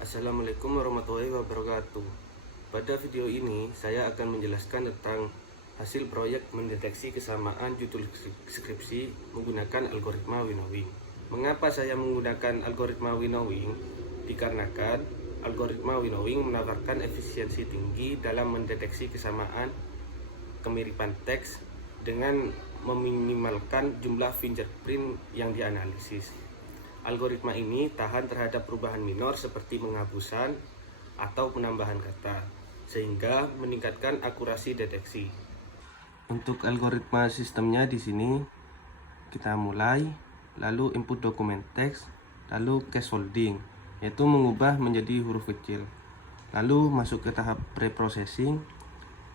Assalamualaikum warahmatullahi wabarakatuh. Pada video ini saya akan menjelaskan tentang hasil proyek mendeteksi kesamaan judul skripsi menggunakan algoritma winnowing. Mengapa saya menggunakan algoritma winnowing? Dikarenakan algoritma winnowing menawarkan efisiensi tinggi dalam mendeteksi kesamaan kemiripan teks dengan meminimalkan jumlah fingerprint yang dianalisis. Algoritma ini tahan terhadap perubahan minor seperti penghapusan atau penambahan kata, sehingga meningkatkan akurasi deteksi. Untuk algoritma sistemnya di sini kita mulai, lalu input dokumen teks, lalu case holding, yaitu mengubah menjadi huruf kecil. Lalu masuk ke tahap pre-processing,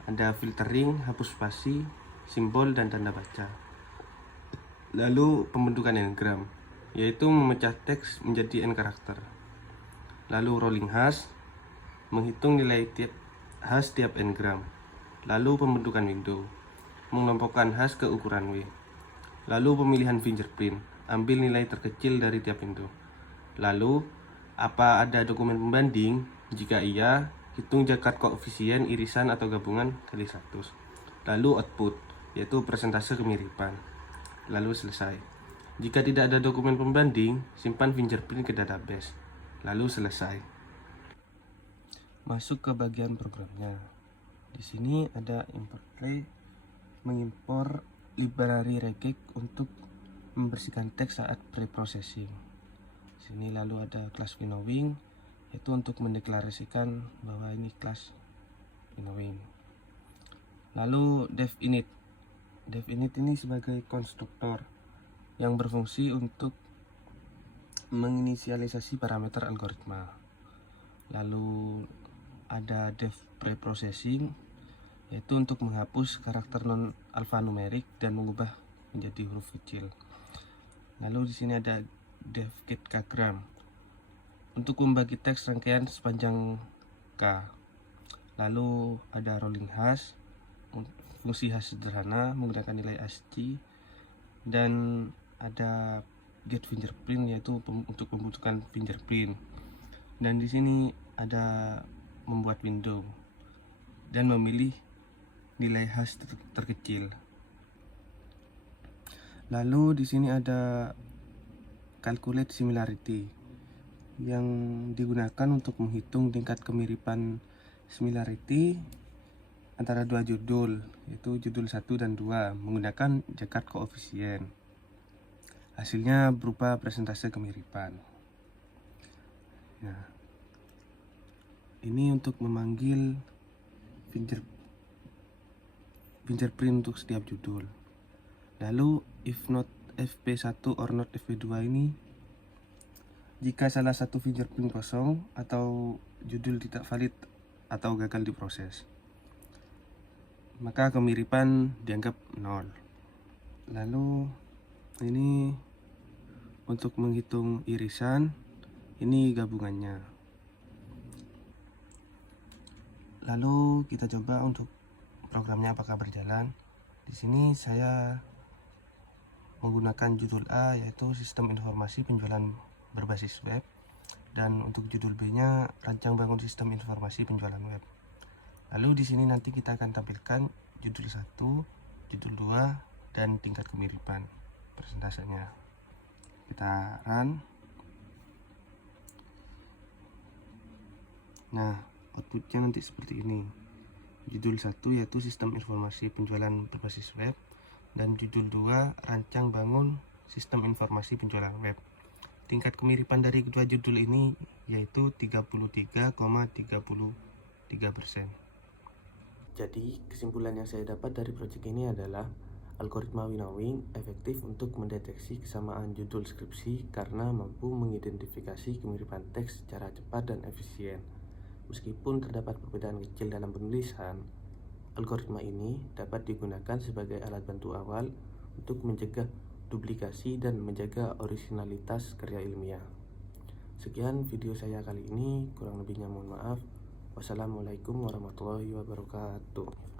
ada filtering, hapus spasi, simbol dan tanda baca. Lalu pembentukan n-gram, yaitu memecah teks menjadi n karakter. Lalu rolling hash, menghitung nilai hash tiap n-gram. Lalu pembentukan window, mengelompokkan hash ke ukuran W. Lalu pemilihan fingerprint, ambil nilai terkecil dari tiap window. Lalu, apa ada dokumen pembanding? Jika iya, hitung jakat koefisien, irisan atau gabungan kali 100. Lalu output, yaitu persentase kemiripan. Lalu selesai. Jika tidak ada dokumen pembanding, simpan fingerprint ke database. Lalu selesai. Masuk ke bagian programnya. Di sini ada import play, mengimpor library regexec untuk membersihkan teks saat pre-processing. Sini lalu ada kelas winnowing, yaitu untuk mendeklarasikan bahwa ini kelas winnowing. Lalu dev init. Dev init ini sebagai konstruktor yang berfungsi untuk menginisialisasi parameter algoritma. Lalu ada dev preprocessing, yaitu untuk menghapus karakter non alfanumerik dan mengubah menjadi huruf kecil. Lalu di sini ada dev get kgram untuk membagi teks rangkaian sepanjang k. Lalu ada rolling hash, fungsi hash sederhana menggunakan nilai ASCII, dan ada get fingerprint, yaitu untuk membutuhkan fingerprint. Dan di sini ada membuat window dan memilih nilai hash terkecil. Lalu di sini ada calculate similarity yang digunakan untuk menghitung tingkat kemiripan similarity antara dua judul, yaitu judul 1 dan 2 menggunakan jakat koefisien. Hasilnya berupa persentase kemiripan. Nah, ini untuk memanggil fingerprint untuk setiap judul. Lalu if not fp1 or not fp2 ini, jika salah satu fingerprint kosong atau judul tidak valid atau gagal diproses, maka kemiripan dianggap 0. Lalu ini untuk menghitung irisan, ini gabungannya. Lalu kita coba untuk programnya apakah berjalan. Di sini saya menggunakan judul A, yaitu sistem informasi penjualan berbasis web, dan untuk judul B-nya rancang bangun sistem informasi penjualan web. Lalu di sini nanti kita akan tampilkan judul 1, judul 2, dan tingkat kemiripan persentasenya. Kita run. Nah, outputnya nanti seperti ini. Judul 1 yaitu sistem informasi penjualan berbasis web, dan judul 2 rancang bangun sistem informasi penjualan web. Tingkat kemiripan dari kedua judul ini yaitu 33,33%. Jadi kesimpulan yang saya dapat dari proyek ini adalah algoritma winnowing efektif untuk mendeteksi kesamaan judul skripsi karena mampu mengidentifikasi kemiripan teks secara cepat dan efisien. Meskipun terdapat perbedaan kecil dalam penulisan, algoritma ini dapat digunakan sebagai alat bantu awal untuk mencegah duplikasi dan menjaga orisinalitas karya ilmiah. Sekian video saya kali ini, kurang lebihnya mohon maaf. Wassalamualaikum warahmatullahi wabarakatuh.